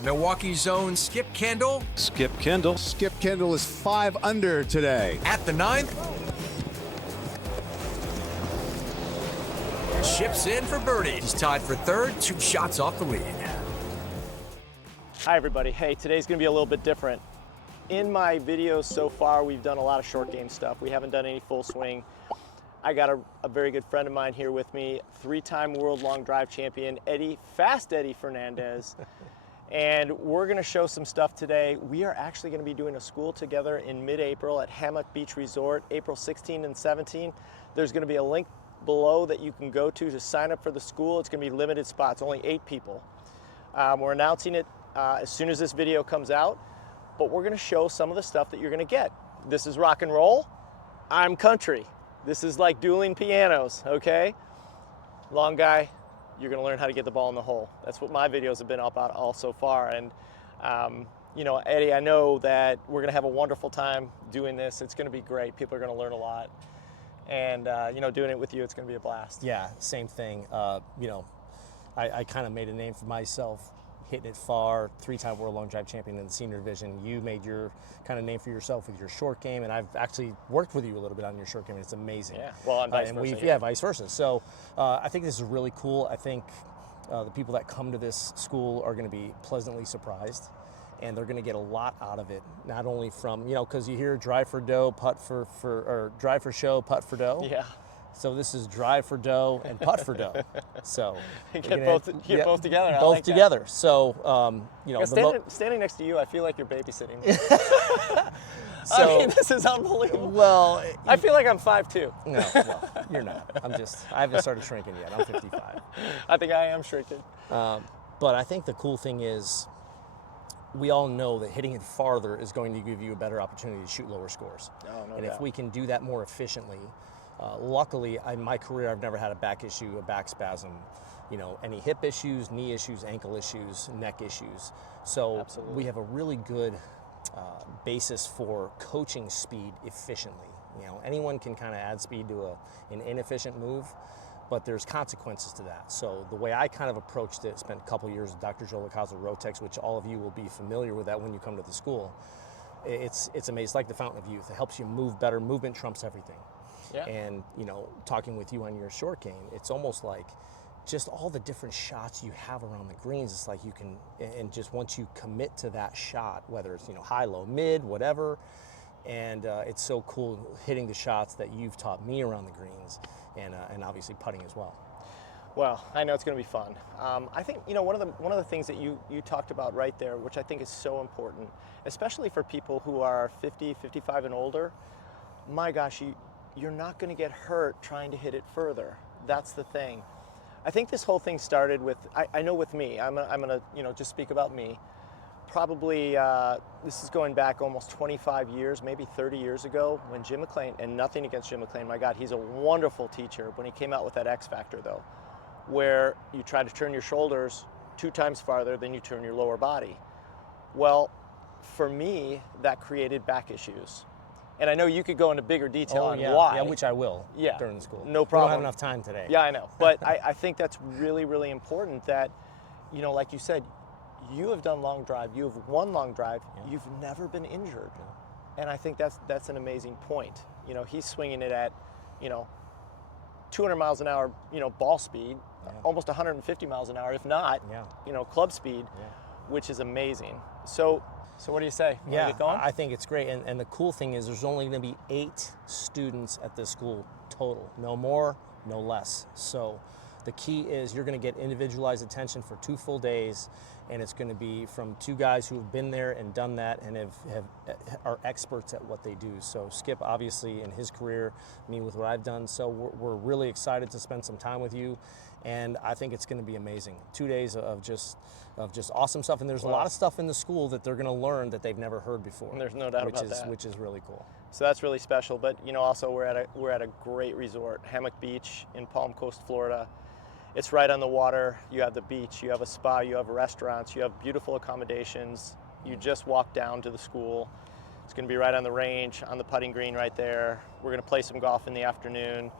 Milwaukee zone Skip Kendall Skip Kendall. Skip Kendall is 5 under today. at the 9th. Chips in for birdie. He's tied for 3rd, 2 shots off the lead. Hi everybody. Hey, today's gonna be a little bit different. In my videos so far, we've done a lot of short game stuff. We haven't done any full swing. I got a very good friend of mine here with me, 3-time world long drive champion, Fast Eddie Fernandes. And we're gonna show some stuff today. We are actually gonna be doing a school together in mid-April at Hammock Beach Resort, April 16 and 17. There's gonna be a link below that you can go to sign up for the school. It's gonna be limited spots, only 8 people. We're announcing it as soon as this video comes out, but we're gonna show some of the stuff that you're gonna get. This is rock and roll, I'm country. This is like dueling pianos, okay? Long guy, you're gonna learn how to get the ball in the hole. That's what my videos have been about all so far. And you know, Eddie, I know that we're gonna have a wonderful time doing this. It's gonna be great. People are gonna learn a lot. And you know, doing it with you, it's gonna be a blast. Yeah, same thing. You know, I kind of made a name for myself, hitting it far, 3-time world long drive champion in the senior division. You made your kind of name for yourself with your short game, and I've actually worked with you a little bit on your short game, and it's amazing. Yeah, well, and vice versa. Yeah, vice versa. So I think this is really cool. I think the people that come to this school are going to be pleasantly surprised, and they're going to get a lot out of it. Not only from, you know, because you hear drive for dough, putt or drive for show, putt for dough. Yeah. So this is drive for dough and putt for dough. So get both together. I Both like together. That. So you know, standing next to you, I feel like you're babysitting. So, I mean, this is unbelievable. Well, I feel like I'm 5'2". No, well, you're not. I haven't started shrinking yet. I'm 55. I think I am shrinking. But I think the cool thing is, we all know that hitting it farther is going to give you a better opportunity to shoot lower scores. Oh, no and doubt. if we can do that more efficiently, luckily in my career I've never had a back issue, a back spasm, you know, any hip issues, knee issues, ankle issues, neck issues. So Absolutely. we have a really good basis for coaching speed efficiently. You know, anyone can kind of add speed to an inefficient move, but there's consequences to that. So the way I kind of approached it, spent a couple years with Dr. Joe Lacaza Rotex, which all of you will be familiar with that when you come to the school. It's amazing. It's like the fountain of youth. It helps you move better. Movement trumps everything. Yeah. And, you know, talking with you on your short game, it's almost like just all the different shots you have around the greens. It's like you can, and just once you commit to that shot, whether it's, you know, high, low, mid, whatever, and it's so cool hitting the shots that you've taught me around the greens, and obviously putting as well. Well, I know it's going to be fun. I think, you know, one of the things that you talked about right there, which I think is so important, especially for people who are 50, 55 and older. My gosh, you're not going to get hurt trying to hit it further. That's the thing. I think this whole thing started with, I know with me, I'm going to, you know, just speak about me. Probably, this is going back almost 25 years, maybe 30 years ago, when Jim McLean, and nothing against Jim McLean, my God, he's a wonderful teacher, when he came out with that X Factor though, where you try to turn your shoulders 2 times farther than you turn your lower body. Well, for me, that created back issues. And I know you could go into bigger detail on why. Yeah, which I will Yeah, during the school. no We problem. don't have enough time today. Yeah, I know. But I think that's really, really important that, you know, like you said, you have done long drive, you have won long drive, you've never been injured. And I think that's an amazing point. You know, he's swinging it at, you know, 200 miles an hour, you know, ball speed, almost 150 miles an hour, if not, you know, club speed, which is amazing. So what do you say? Yeah, get going? I think it's great. And the cool thing is there's only going to be 8 students at this school total. No more, no less. So the key is you're going to get individualized attention for 2 full days, and it's going to be from 2 guys who have been there and done that and are experts at what they do. So Skip, obviously, in his career, me with what I've done. So we're really excited to spend some time with you, and I think it's going to be amazing. 2 days of just awesome stuff, and there's a lot of stuff in the school that they're going to learn that they've never heard before. And there's no doubt about that. Which is really cool. So that's really special. But you know, also we're at a great resort, Hammock Beach in Palm Coast, Florida. It's right on the water. You have the beach, you have a spa, you have restaurants, you have beautiful accommodations. You just walk down to the school. It's going to be right on the range, on the putting green right there. We're going to play some golf in the afternoon.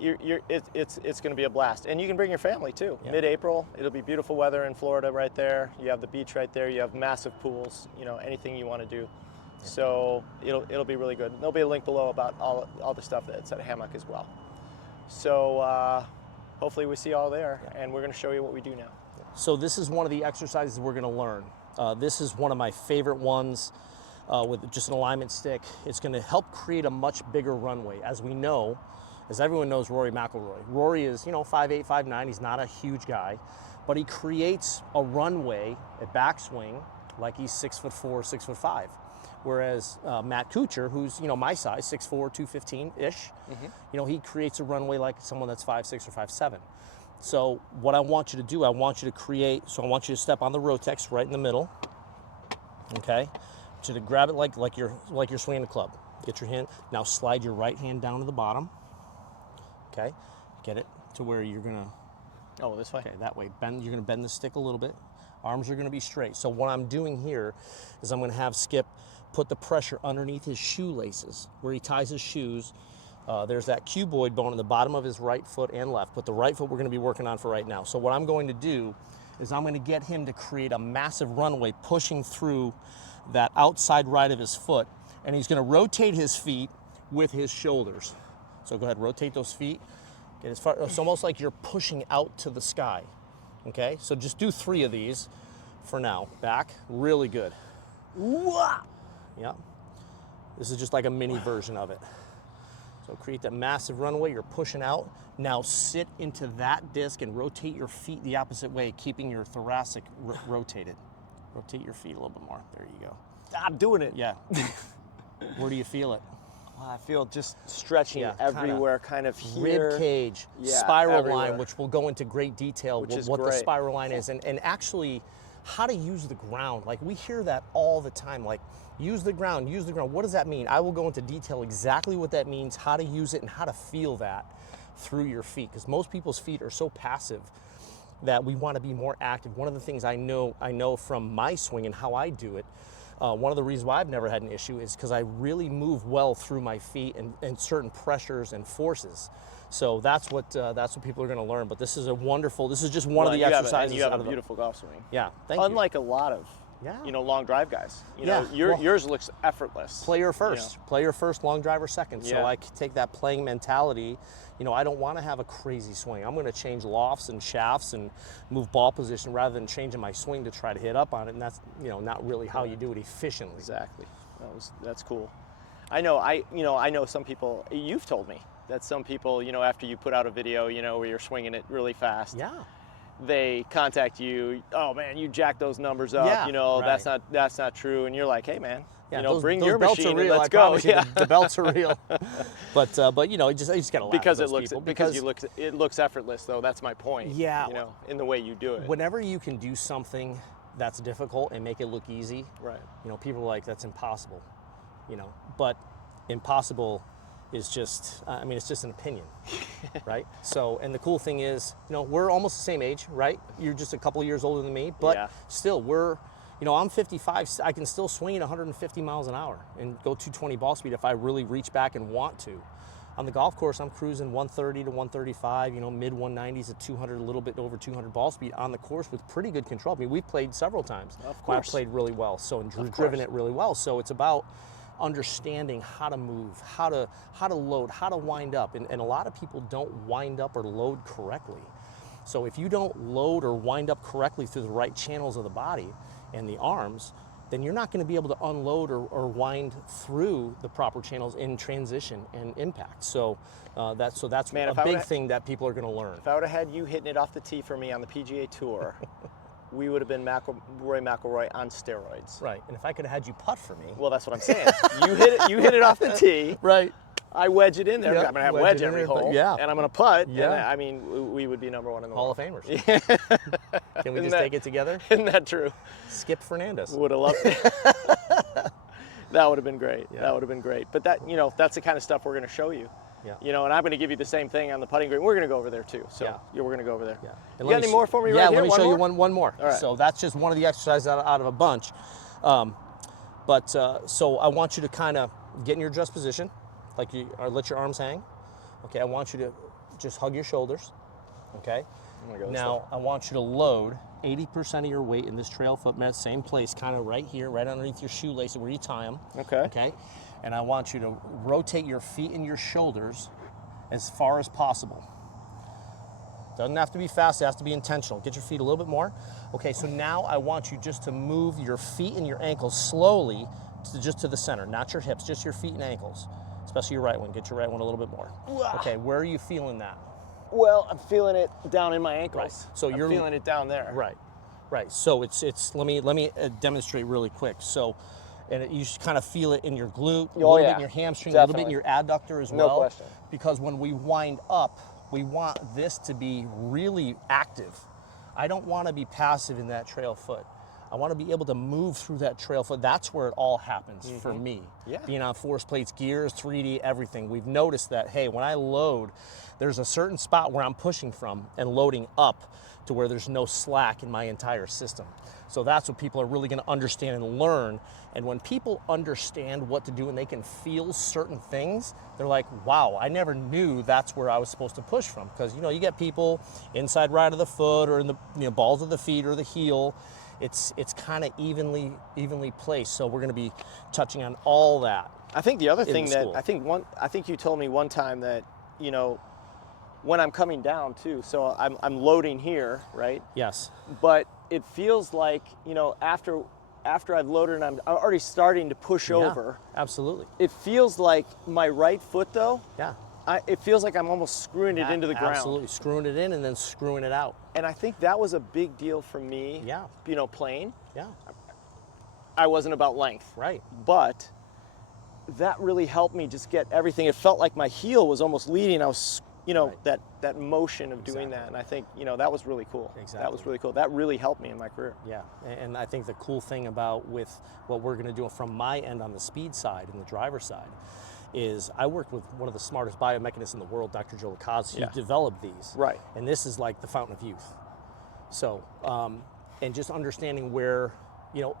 It's going to be a blast, and you can bring your family too. Yeah. Mid-April, it'll be beautiful weather in Florida right there. You have the beach right there. You have massive pools. You know, anything you want to do. So it'll be really good. There'll be a link below about all the stuff that's at Hammock as well. So hopefully we see you all there, and we're going to show you what we do now. So this is one of the exercises we're going to learn. This is one of my favorite ones with just an alignment stick. It's going to help create a much bigger runway. As we know, as everyone knows, Rory McIlroy. Rory is, 5'8", 5'9". He's not a huge guy, but he creates a runway, a backswing, like he's 6'4", 6'5". Whereas Matt Kuchar, who's my size, 6'4", 215-ish, he creates a runway like someone that's 5'6" or 5'7". So what I want you to do, I want you to step on the Rotex right in the middle, okay? I want you to grab it like you're swinging a club. Get your hand, now slide your right hand down to the bottom, okay? Get it to where you're gonna, oh, this way? okay, that way. You're gonna bend the stick a little bit. Arms are gonna be straight. So what I'm doing here is I'm gonna have Skip put the pressure underneath his shoelaces, where he ties his shoes. There's that cuboid bone in the bottom of his right foot and left, but the right foot we're gonna be working on for right now. So what I'm going to do is I'm gonna get him to create a massive runway pushing through that outside right of his foot, and he's gonna rotate his feet with his shoulders. So go ahead, rotate those feet. Get as far, it's almost like you're pushing out to the sky, okay? So just do 3 of these for now. Back, really good. Yeah. This is just like a mini version of it. So create that massive runway, you're pushing out. Now sit into that disc and rotate your feet the opposite way, keeping your thoracic rotated. Rotate your feet a little bit more. There you go. I'm doing it. Yeah. Where do you feel it? Well, I feel just stretching everywhere, kind of here. Rib cage, Yeah, spiral everywhere. line, which we'll go into great detail Which is what the great. spiral line is, and actually how to use the ground. Like, we hear that all the time, like, use the ground, use the ground. What does that mean? I will go into detail exactly what that means, how to use it, and how to feel that through your feet, because most people's feet are so passive that we want to be more active. One of the things I know from my swing and how I do it, one of the reasons why I've never had an issue is because I really move well through my feet and certain pressures and forces. So that's what people are going to learn. But this is just one of the exercises. You have a beautiful golf swing. Yeah, thank you. Unlike a lot of long drive guys. Yours looks effortless. Player first, player first, long driver second. So I take that playing mentality. I don't want to have a crazy swing. I'm going to change lofts and shafts and move ball position rather than changing my swing to try to hit up on it. And that's not really how you do it efficiently. Exactly. That's cool. I know some people. You've told me that some people, after you put out a video, where you're swinging it really fast. Yeah. They contact you. Oh man, you jacked those numbers up. Yeah, right. That's not true. And you're like, hey man, bring those your belts machine are real. and let's I go. promise you, the belts are real. But I just gotta laugh because at those people. it looks effortless though. That's my point. Yeah. In the way you do it. Whenever you can do something that's difficult and make it look easy, right? People are like, that's impossible. But impossible is just, it's just an opinion, right? So, and the cool thing is, we're almost the same age, right? You're just a couple years older than me, but still I'm 55, I can still swing at 150 miles an hour and go 220 ball speed if I really reach back and want to. On the golf course, I'm cruising 130 to 135, mid 190s at 200, a little bit over 200 ball speed on the course with pretty good control. We've played several times. Of course. I've played really well, and driven it really well. So it's about understanding how to move, how to load, how to wind up. And a lot of people don't wind up or load correctly. So if you don't load or wind up correctly through the right channels of the body and the arms, then you're not going to be able to unload or wind through the proper channels in transition and impact. So that's a big thing that people are going to learn. If I would have had you hitting it off the tee for me on the PGA Tour, we would have been Rory McIlroy on steroids. Right, and if I could have had you putt for me. Well, that's what I'm saying. You hit it off the tee. Right. I wedge it in there. Yep, I'm going to have wedge every hole. Yeah. And I'm going to putt. Yeah. And we would be number one in the Hall world. of Famers. Yeah. Can we just take it together? Isn't that true? Skip Fernandes. Would have loved it. That would have been great. Yeah. That would have been great. But that's the kind of stuff we're going to show you. Yeah. And I'm going to give you the same thing on the putting green. We're going to go over there too. So we're going to go over there. Yeah. You got any more for me right here? here? Yeah, let me show you one more. All right. So that's just one of the exercises out of a bunch. So I want you to kind of get in your dress position, like let your arms hang. Okay, I want you to just hug your shoulders. Okay. I'm gonna go this Now way. I want you to load 80% of your weight in this trail foot mat, same place, kind of right here, right underneath your shoelace where you tie them. Okay. Okay. And I want you to rotate your feet and your shoulders as far as possible. Doesn't have to be fast, it has to be intentional. Get your feet a little bit more. Okay, so now I want you just to move your feet and your ankles slowly just to the center, not your hips, just your feet and ankles, especially your right one. Get your right one a little bit more. Okay, where are you feeling that? Well, I'm feeling it down in my ankles. Right. So I'm feeling it down there. Right. So it's let me demonstrate really quick. So, and you just kind of feel it in your glute, a little bit in your hamstring, a little bit in your adductor as well. No question. Because when we wind up, we want this to be really active. I don't want to be passive in that trail foot. I want to be able to move through that trail foot. That's where it all happens for me. Yeah. Being on force plates, gears, 3D, everything. We've noticed that, hey, when I load, there's a certain spot where I'm pushing from and loading up to where there's no slack in my entire system. So that's what people are really going to understand and learn. And when people understand what to do and they can feel certain things, they're like, wow, I never knew that's where I was supposed to push from. Because, you know, you get people inside right of the foot or in the balls of the feet or the heel. It's kind of evenly placed. So we're going to be touching on all that. I think the other thing the that school. I think you told me one time that, you know, when I'm coming down too, so I'm loading here, right? Yes. But it feels like, you know, after I've loaded and I'm already starting to push over. Absolutely. It feels like my right foot though. Yeah. It feels like I'm almost screwing it into the ground. Absolutely. Screwing it in and then screwing it out. And I think that was a big deal for me. Yeah. You know, playing. Yeah. I wasn't about length. Right. But that really helped me just get everything. It felt like my heel was almost leading. I was, you know, that motion of doing that. And I think, you know, that was really cool. Exactly. That was really cool. That really helped me in my career. Yeah, and I think the cool thing about with what we're going to do from my end on the speed side and the driver side is I worked with one of the smartest biomechanists in the world, Dr. Joe Lacaze, who developed these. Right. And this is like the fountain of youth. So, and just understanding where, you know,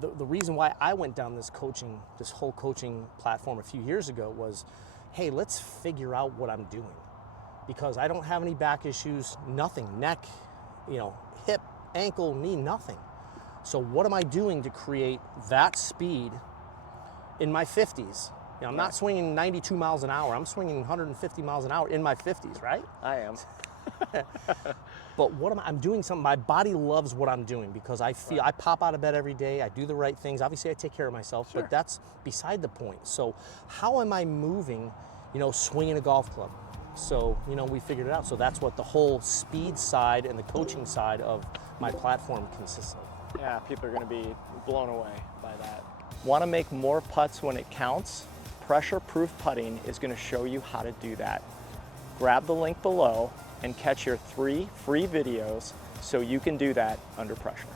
the reason why I went down this whole coaching platform a few years ago was, hey, let's figure out what I'm doing. Because I don't have any back issues, nothing, neck, you know, hip, ankle, knee, nothing. So what am I doing to create that speed in my 50s? You know, I'm not swinging 92 miles an hour. I'm swinging 150 miles an hour in my 50s, right? I am. But I'm doing something, my body loves what I'm doing because I feel, I pop out of bed every day, I do the right things. Obviously I take care of myself, but that's beside the point. So how am I moving, you know, swinging a golf club? So, you know, we figured it out. So that's what the whole speed side and the coaching side of my platform consists of. Yeah, people are going to be blown away by that. Want to make more putts when it counts? Pressure-proof putting is going to show you how to do that. Grab the link below and catch your 3 free videos so you can do that under pressure.